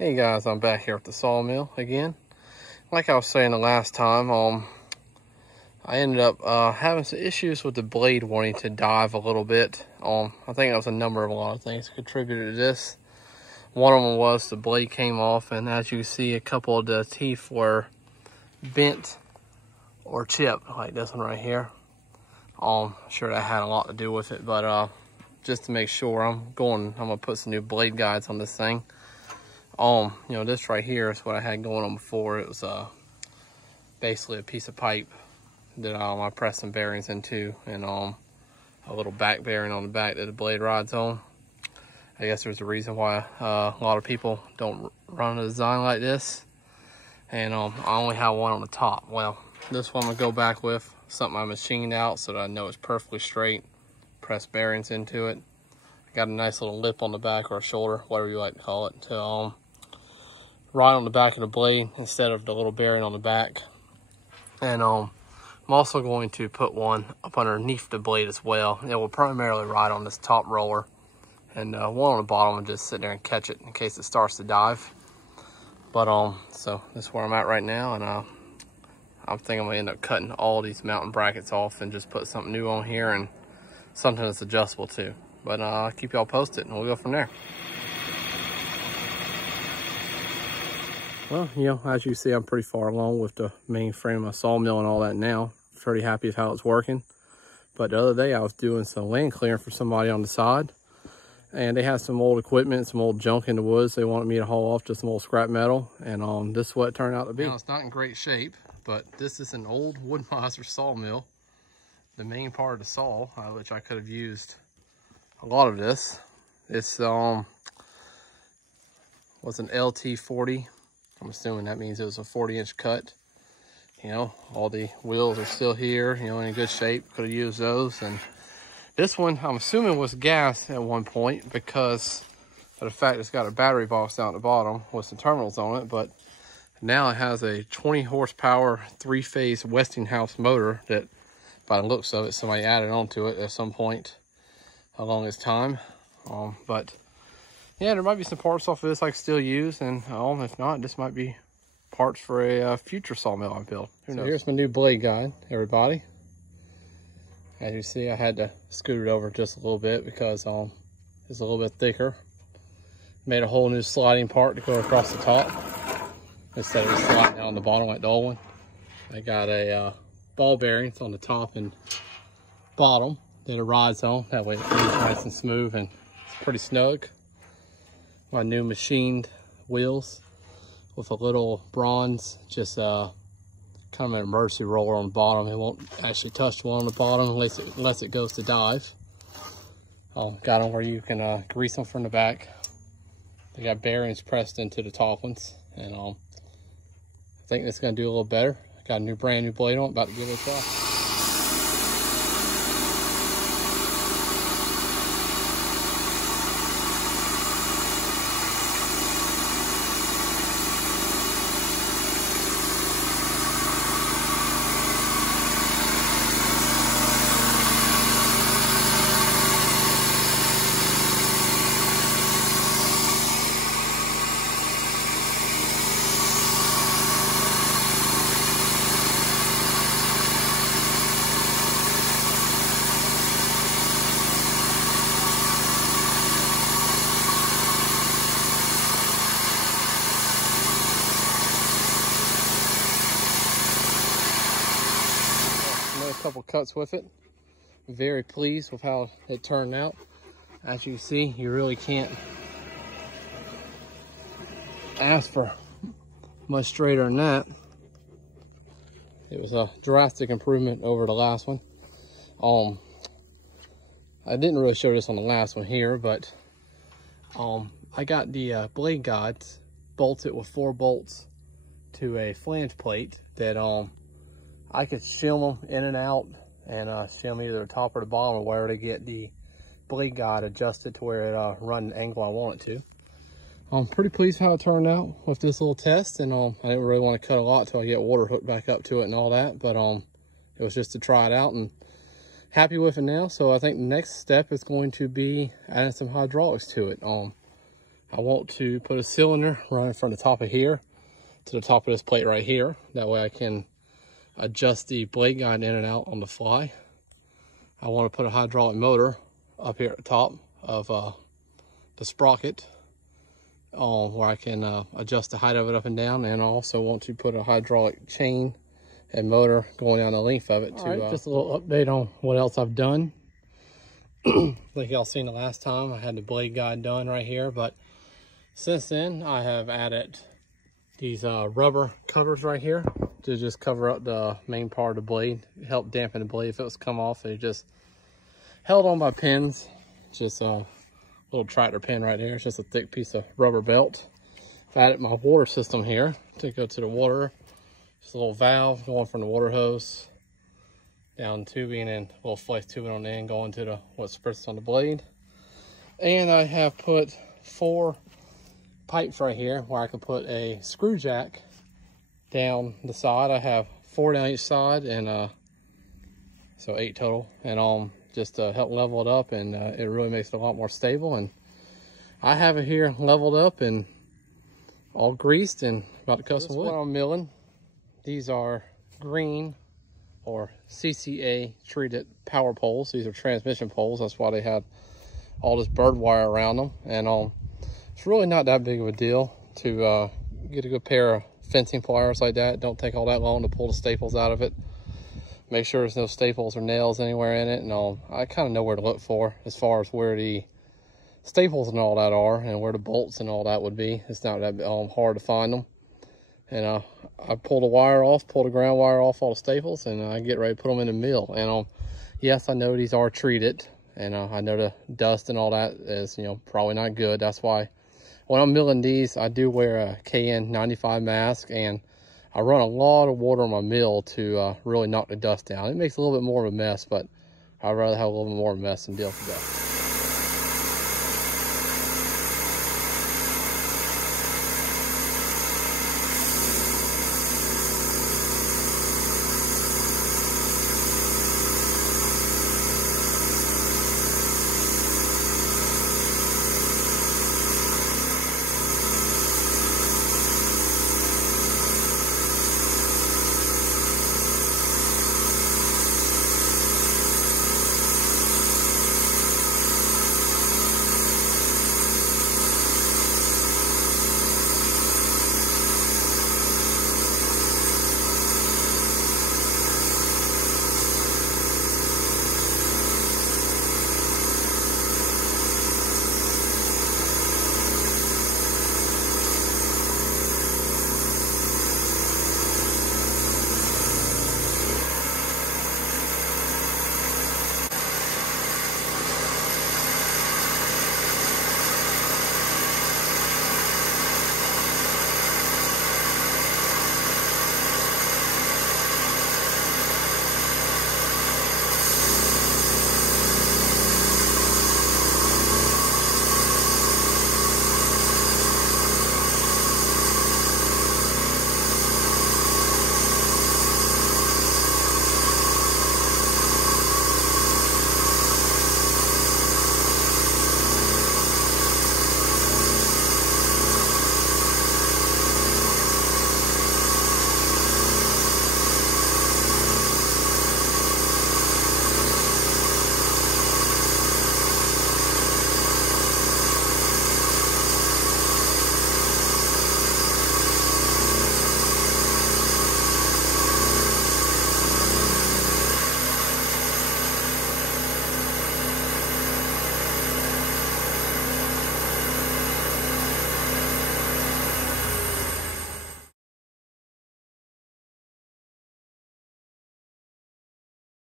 Hey guys, I'm back here at the sawmill again. Like I was saying the last time, I ended up having some issues with the blade wanting to dive a little bit. I think that was a lot of things contributed to this. One of them was the blade came off, and as you can see, a couple of the teeth were bent or chipped, like this one right here. I'm sure that had a lot to do with it, but just to make sure, I'm gonna put some new blade guides on this thing. This right here is what I had going on before. It was basically a piece of pipe that I pressed some bearings into, and a little back bearing on the back that the blade rides on. I guess there's a reason why a lot of people don't run a design like this. And I only have one on the top. Well, this one I'm gonna go back with something I machined out so that I know it's perfectly straight. Press bearings into it. Got a nice little lip on the back, or a shoulder, whatever you like to call it, to ride on the back of the blade instead of the little bearing on the back. And I'm also going to put one up underneath the blade as well. It will primarily ride on this top roller, and one on the bottom and just sit there and catch it in case it starts to dive. But so that's where I'm at right now, and I'm thinking I'm gonna end up cutting all these mounting brackets off and just put something new on here, and something that's adjustable too. But I'll keep y'all posted, and we'll go from there. Well, as you see, I'm pretty far along with the main frame of my sawmill and all that now. Pretty happy with how it's working. But the other day, I was doing some land clearing for somebody on the side, and they had some old equipment, some old junk in the woods. They wanted me to haul off just some old scrap metal, and this is what it turned out to be. Now, it's not in great shape, but this is an old Wood-Mizer sawmill. The main part of the saw, which I could have used a lot of this. It's was an LT40. I'm assuming that means it was a 40-inch cut. All the wheels are still here, in good shape. Could have used those. And this one, I'm assuming, was gas at one point because of the fact it's got a battery box down at the bottom with some terminals on it. But now it has a 20 horsepower, 3-phase Westinghouse motor that, by the looks of it, somebody added onto it at some point along its time. But yeah, there might be some parts off of this I can still use, and if not, this might be parts for a future sawmill I build. Who knows? So here's my new blade guide, everybody. As you see, I had to scoot it over just a little bit because it's a little bit thicker. Made a whole new sliding part to go across the top instead of sliding down the bottom like the old one. I got a ball bearings on the top and bottom that it rides on. That way it moves nice and smooth, and it's pretty snug. My new machined wheels with a little bronze, just kind of an emergency roller on the bottom. It won't actually touch one on the bottom unless it goes to dive. Got them where you can grease them from the back. They got bearings pressed into the top ones, and I think it's gonna do a little better. Got a brand new blade on it, about to give it a try. Couple cuts with it. Very pleased with how it turned out. As you see, you really can't ask for much straighter than that. It was a drastic improvement over the last one. I didn't really show this on the last one here, but I got the blade guides bolted with 4 bolts to a flange plate that I could shim them in and out, and shim either the top or the bottom, or where to get the blade guide adjusted to where it run the angle I want it to. I'm pretty pleased how it turned out with this little test, and I didn't really want to cut a lot till I get water hooked back up to it and all that, but it was just to try it out, and happy with it now. So I think the next step is going to be adding some hydraulics to it. I want to put a cylinder running from the top of here to the top of this plate right here. That way I can adjust the blade guide in and out on the fly. I want to put a hydraulic motor up here at the top of the sprocket where I can adjust the height of it up and down. And I also want to put a hydraulic chain and motor going down the length of it. Just a little update on what else I've done. Like y'all seen the last time, I had the blade guide done right here, but since then I have added these rubber covers right here to just cover up the main part of the blade, help dampen the blade if it was come off. They just held on by pins, just a little tractor pin right there. It's just a thick piece of rubber belt. I've added my water system here to go to the water. Just a little valve going from the water hose down tubing and a little flex tubing on the end going to what spritz on the blade. And I have put 4 pipes right here where I can put a screw jack down the side. I have 4 down each side, and so 8 total, and just to help level it up, and it really makes it a lot more stable. And I have it here leveled up and all greased and about to cut some wood. This is what I'm milling. These are green or CCA treated power poles. These are transmission poles. That's why they have all this bird wire around them. And it's really not that big of a deal to get a good pair of fencing pliers like that. Don't take all that long to pull the staples out of it. Make sure there's no staples or nails anywhere in it. And I kind of know where to look for as far as where the staples and all that are and where the bolts and all that would be. It's not that hard to find them. And I pull the wire off, pull the ground wire off all the staples, and I get ready to put them in the mill. And yes, I know these are treated, and I know the dust and all that is, probably not good. That's why when I'm milling these, I do wear a KN95 mask, and I run a lot of water on my mill to really knock the dust down. It makes a little bit more of a mess, but I'd rather have a little bit more of a mess than deal with dust.